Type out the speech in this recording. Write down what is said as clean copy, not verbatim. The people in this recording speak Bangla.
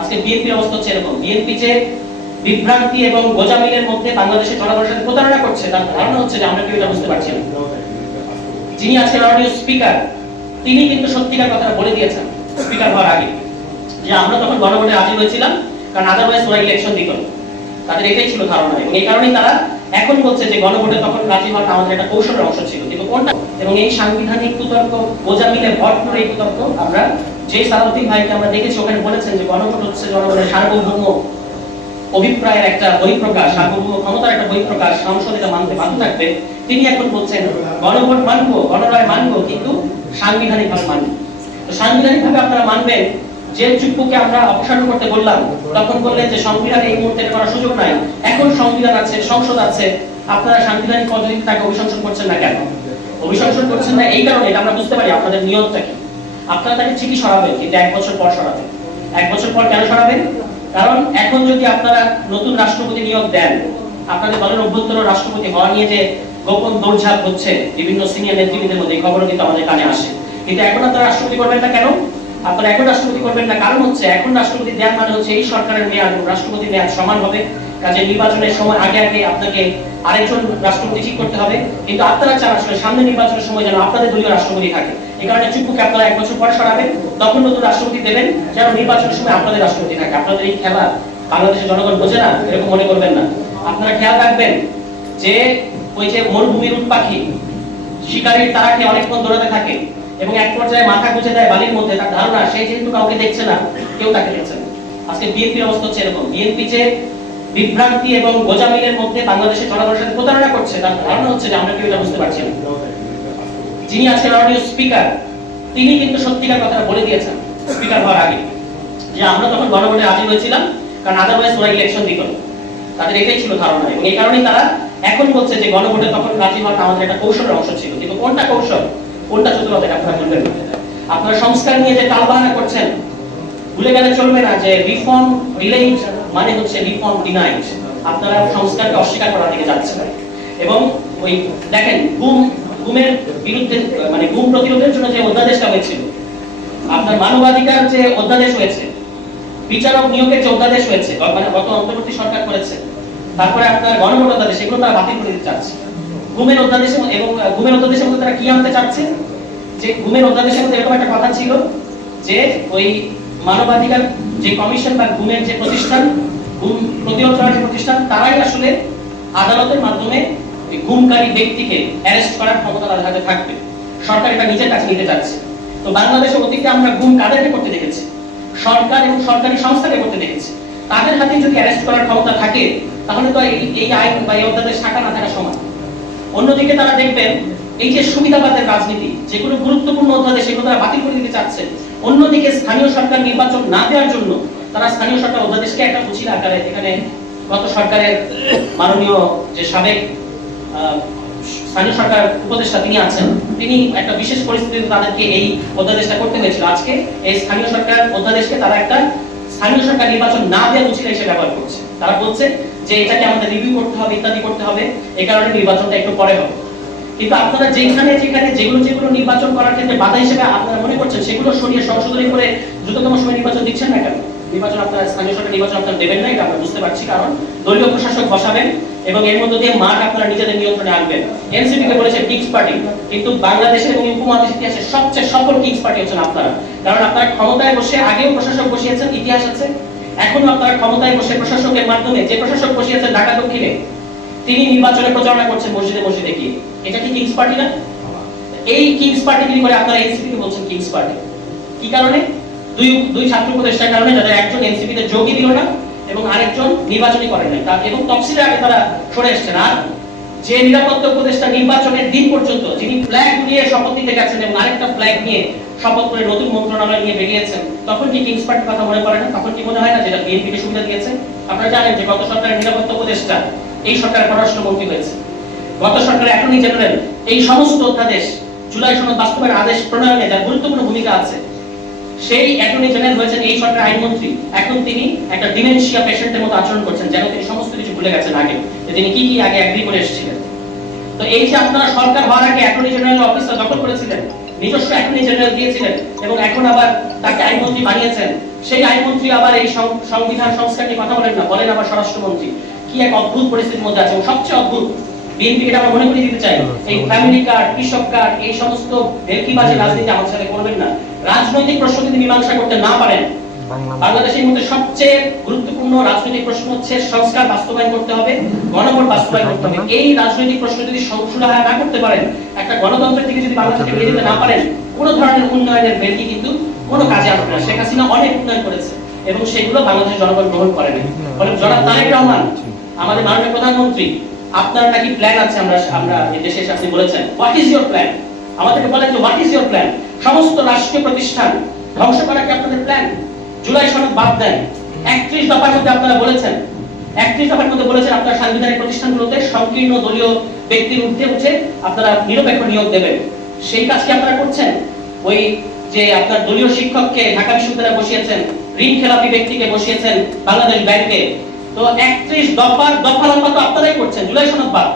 আজকে বিএনপির অবস্থা হচ্ছে এরকম। বিএনপি যে বিভ্রান্তি এবং গোজামিলের মধ্যে বাংলাদেশের জনগণের সাথে প্রতারণা করছে, তার ধারণা হচ্ছে যে আমরা কেউ এটা বুঝতে পারছি না। যিনি আজকের অডিও স্পিকার, তিনি কিন্তু সত্যিকার কথাটা বলে দিয়েছেন স্পিকার হওয়ার আগে, যে আমরা তখন গণভোটে রাজি হয়েছিলাম, কারণ আদারওয়াইজ ওরা ইলেকশন দিত। তাদের এটাই ছিল ধারণা, এবং এই কারণেই তারা এখন বলছে যে গণভোটে তখন রাজি হওয়াটা আমাদের একটা কৌশলের অংশ ছিল। কিন্তু কোনটা? এবং এই সাংবিধানিক কুতর্ক, গোজামিলে ভরপুর এই কুতর্ক, আমরা যে সালাউদ্দিন ভাইকে আমরা দেখেছি ওখানে বলেছেন যে গণভোট হচ্ছে জনগণের সার্বভৌম অভিপ্রায়ের একটা বহিঃপ্রকাশ, সার্বভৌম ক্ষমতার একটা বহিঃপ্রকাশ, সংসদ এটা মানতে বাধ্য থাকবে। তিনি এখন বলছেন গণভোট মানবো, গণরায় মানবো, কিন্তু সাংবিধানিকভাবে মানবো। তো সাংবিধানিকভাবে আপনারা মানবেন। যে চুক্তিকে আমরা অপসারণ করতে বললাম, তখন বললেন যে সংবিধানে এই মুহূর্তে করার সুযোগ নাই, এখন সংবিধান আছে, সংসদ আছে, আপনারা সাংবিধানিক পদ্ধতিতে তাকে অভিশংসন করছেন না কেন? অভিশংসন করছেন না এই কারণে, এটা আমরা বুঝতে পারি আপনাদের নিয়তটা কি। আপনারা তাকে ঠিকই সরাবেন, কিন্তু 1 বছর পর সরাবেন। 1 বছর পর কেন সরাবেন? কারণ এখন যদি আপনারা নতুন রাষ্ট্রপতি নিয়োগ দেন, আপনাদের দলের অভ্যন্তর রাষ্ট্রপতি হওয়া নিয়ে যে গোপন দৌড়ঝাঁপ হচ্ছে বিভিন্ন সিনিয়র নেতৃবৃন্দের মধ্যে, এই খবরও কিন্তু আমাদের কানে আসে। কিন্তু এখন আপনারা রাষ্ট্রপতি করবেন না কেন? আপনারা এখন রাষ্ট্রপতি করবেন না, কারণ হচ্ছে এখন রাষ্ট্রপতি দেওয়ার মানে হচ্ছে এই সরকারের মেয়াদ এবং রাষ্ট্রপতির মেয়াদ সমান হবে। কাজে নির্বাচনের সময় আগে আগে আপনাকে আরেকজন রাষ্ট্রপতি ঠিক করতে হবে। কিন্তু আপনারা চান আসলে সামনে নির্বাচনের সময় যেন আপনাদের দলীয় রাষ্ট্রপতি থাকে। এই কারণে চুক্তিকে আপনারা 1 বছর পর সরাবেন, তখন নতুন রাষ্ট্রপতি দেবেন, যেন নির্বাচনের সময় আপনাদের রাষ্ট্রপতি থাকে। আপনাদের এই খেলা বাংলাদেশের জনগণ বোঝে না, এরকম মনে করবেন না। আপনারা খেয়াল রাখবেন যে ওই যে মরুভূমির উট পাখি শিকারীর তারাকে অনেকক্ষণ দৌড়াতে থাকে এবং এক পর্যায়ে মাথা গুঁজে দেয় বালির মধ্যে। তার ধারণা সে যেহেতু কাউকে দেখছে না, কেউ তাকে দেখছে না। আজকে বিএনপির অবস্থা হচ্ছে এরকম। বিএনপি যে বিভ্রান্তি এবং গোজামিলের মধ্যে বাংলাদেশের জনগণের সাথে প্রতারণা করছে, তার ধারণা হচ্ছে যে আমরা কেউ এটা বুঝতে পারছি না। যিনি আজকের অডিও স্পিকার, তিনি কিন্তু সত্যিকার কথাটা বলে দিয়েছেন স্পিকার হওয়ার আগে, যে আমরা তখন গণভোটে রাজি হয়েছিলাম, কারণ আদারওয়াইজ ওরা ইলেকশন দিত। তাদের এটাই ছিল ধারণা, এবং এই কারণেই তারা এখন বলছে যে গণভোটে তখন রাজি হওয়াটা আমাদের একটা কৌশলের অংশ ছিল। কিন্তু কোনটা কৌশল, কোনটা চতুরতা, আপনারা বলবেন। আপনারা সংস্কার নিয়ে যে টালবাহানা করছেন, ভুলে গেলে চলবে না যে রিফর্ম ডিলেইড মানে হচ্ছে রিফর্ম ডিনাইড। আপনারা সংস্কারকে অস্বীকার করার দিকে যাচ্ছেন। এবং ওই দেখেন গুমের বিরুদ্ধে, মানে গুম প্রতিরোধের জন্য যে অধ্যাদেশটা হয়েছিল, আপনার মানবাধিকার যে অধ্যাদেশ হয়েছে, বিচারক নিয়োগের যে অধ্যাদেশ হয়েছে, মানে গত অন্তর্বর্তী সরকার করেছে, তারপরে আপনার গণভোট অধ্যাদেশ, এগুলো তারা বাতিল করে দিতে চাচ্ছে। গুমের অধ্যাদেশ এবং গুমের অধ্যাদেশের মধ্যে তারা কি আনতে চাচ্ছে? যে গুমের অধ্যাদেশের মধ্যে এরকম একটা কথা ছিল যে ওই মানবাধিকার যে কমিশন বা গুমের যে প্রতিষ্ঠান, গুম প্রতিরোধ করার যে প্রতিষ্ঠান, তারাই আসলে আদালতের মাধ্যমে গুমকারী ব্যক্তিকে অ্যারেস্ট করার ক্ষমতা তাদের হাতে থাকবে। সরকার এটা নিজের কাছে নিতে চাচ্ছে। তো বাংলাদেশে অতীতে আমরা গুম কাদেরকে করতে দেখেছি? সরকার এবং সরকারি সংস্থাকে করতে দেখেছি। তাদের হাতে যদি অ্যারেস্ট করার ক্ষমতা থাকে, তাহলে তো এই আইন বা এই অধ্যাদেশ থাকা না থাকা সমান। অন্যদিকে তারা দেখবেন এই যে সুবিধাবাদের রাজনীতি, যেগুলো গুরুত্বপূর্ণ অধ্যাদেশ, সেগুলো তারা বাতিল করে দিতে চাচ্ছে। অন্যদিকে স্থানীয় সরকার নির্বাচন না দেওয়ার জন্য তারা স্থানীয় সরকার অধ্যাদেশকে একটা উচিত আকারে, এখানে গত সরকারের মাননীয় যে সাবেক স্থানীয় সরকার উপদেষ্টা তিনি আছেন, তিনি একটা বিশেষ পরিস্থিতিতে তাদেরকে এই অধ্যাদেশটা করতে হয়েছিল। আজকে এই স্থানীয় সরকার অধ্যাদেশকে তারা একটা স্থানীয় সরকার নির্বাচন না দেওয়ার উচিত হিসেবে ব্যবহার করছে। তারা বলছে যে এটাকে আমাদের রিভিউ করতে হবে, ইত্যাদি করতে হবে, এই কারণে নির্বাচনটা একটু পরে হবে। কিন্তু আপনারা যেখানে যেখানে যেগুলো নির্বাচন করার ক্ষেত্রে বাধা হিসেবে আপনারা মনে করছেন, সেগুলো সরিয়ে সংশোধনী করে দ্রুততম সময় নির্বাচন দিচ্ছেন না কেন? নির্বাচন আপনারা স্থানীয় সরকার নির্বাচন আপনারা দেবেন না, এটা আমরা বুঝতে পারছি। কারণ দলীয় প্রশাসক বসাবেন এবং এর মধ্যে দিয়ে মাঠ আপনারা নিজেদের নিয়ন্ত্রণে আনবেন। এনসিপি কে বলেছে কিংস পার্টি, কিন্তু বাংলাদেশের এবং উপমহাদেশের ইতিহাসে সবচেয়ে সফল কিংস পার্টি হচ্ছেন আপনারা। কারণ আপনারা ক্ষমতায় বসে আগেও প্রশাসক বসিয়েছেন, ইতিহাস আছে। এখন আপনারা ক্ষমতায় বসে প্রশাসকের মাধ্যমে, যে প্রশাসক বসিয়েছেন ঢাকা দক্ষিণে, তিনি নির্বাচনে প্রচারণা করছেন মসজিদে মসজিদে গিয়ে। এটা কি কিংস পার্টি না? এই কিংস পার্টিগিরি করে আপনারা এনসিপি কে বলছেন কিংস পার্টি। কি কারণে? দুই ছাত্র উপদেষ্টার কারণে, যাদের একজন এনসিপি তে যোগই দিল না এবং আরেকজন নির্বাচনই করেন নাই, এবং তফসিলের আগে তারা সরে এসেছেন। আর যে নিরাপত্তা উপদেষ্টা নির্বাচনের দিন পর্যন্ত, যিনি ফ্ল্যাগ নিয়ে শপথ নিতে গেছেন এবং আরেকটা ফ্ল্যাগ নিয়ে শপথ করে নতুন মন্ত্রণালয় নিয়ে বেরিয়েছেন, তখন কি কিংস পার্টির কথা মনে পড়ে না? তখন কি মনে হয় না যেটা বিএনপি কে সুবিধা দিয়েছে? আপনারা জানেন যে গত সরকারের নিরাপত্তা উপদেষ্টা এই সরকারের পররাষ্ট্রমন্ত্রী হয়েছে। গত সরকারের অ্যাটর্নি জেনারেল এই সমস্ত অধ্যাদেশ, জুলাই সনদ বাস্তবায়নের আদেশ প্রণয়নে যার গুরুত্বপূর্ণ ভূমিকা আছে, সেই অ্যাটর্নি জেনারেল হয়েছেন এই সরকার আইনমন্ত্রী। এখন তিনি একটা ডিমেনশিয়া পেশেন্টের মতো আচরণ করছেন, যেন তিনি সমস্ত কিছু ভুলে গেছেন আগে, যে তিনি কি কি আগে এগ্রি করে এসেছিলেন। তো এই যে আপনারা সরকার হওয়ার আগে অ্যাটর্নি জেনারেল অফিসটা দখল করেছিলেন, নিজস্ব অ্যাটর্নি জেনারেল দিয়েছিলেন এবং এখন আবার তাকে আইনমন্ত্রী বানিয়েছেন, সেই আইনমন্ত্রী আবার এই সংবিধান সংস্কার নিয়ে কথা বলেন না, বলেন আবার স্বরাষ্ট্রমন্ত্রী। কি এক অদ্ভুত পরিস্থিতির মধ্যে আছে। সবচেয়ে অদ্ভুত, বিএনপি এটা আমরা মনে করে দিতে চাই, এই ফ্যামিলি কার্ড, কৃষক কার্ড, এই সমস্ত ভেলকিবাজি রাজনীতি আমাদের সাথে করবেন না। রাজনৈতিক প্রশ্ন যদি মীমাংসা করতে না পারেন, বাংলাদেশের মধ্যে সবচেয়ে গুরুত্বপূর্ণ রাজনৈতিক প্রশ্ন হচ্ছে সংস্কার বাস্তবায়ন করতে হবে, গণভোট বাস্তবায়ন করতে হবে। এই রাজনৈতিক প্রশ্ন যদি সুরাহা না করতে পারেন, একটা গণতন্ত্রের দিকে যদি বাংলাদেশকে নিয়ে যেতে না পারেন, কোনো ধরনের উন্নয়নের ভেলকি কিন্তু কোনো কাজে আসবে না। শেখ হাসিনা অনেক উন্নয়ন করেছে এবং সেগুলো বাংলাদেশের জনগণ গ্রহণ করেনি। ফলে জনাব তারেক রহমান, আমাদের মাননীয় প্রধানমন্ত্রী, আপনার নাকি প্ল্যান আছে, আমরা এই দেশে এসে আপনি বলেছেন, হোয়াট ইজ ইউর প্ল্যান? আমাদেরকে বলেন যে হোয়াট ইজ ইউর প্ল্যান? সমস্ত রাষ্ট্রীয় প্রতিষ্ঠান ধ্বংস করা কি আপনাদের প্ল্যান? জুলাই সনদ বাদ দেন। 31 দফার মধ্যে আপনারা বলেছেন, 31 দফার মধ্যে বলেছেন আপনারা সাংবিধানিক প্রতিষ্ঠানগুলোতে সংকীর্ণ দলীয় ব্যক্তির ঊর্ধ্বে উঠে আপনারা নিরপেক্ষ নিয়োগ দেবেন। সেই কাজ কি আপনারা করছেন? ওই যে আপনার দলীয় শিক্ষককে ঢাকা বিশ্ববিদ্যালয়ে বসিয়েছেন, ঋণ খেলাপি ব্যক্তিকে বসিয়েছেন বাংলাদেশ ব্যাংকে, তো 31 দফা তো আপনারাই করছেন, জুলাই সনদ বাদ।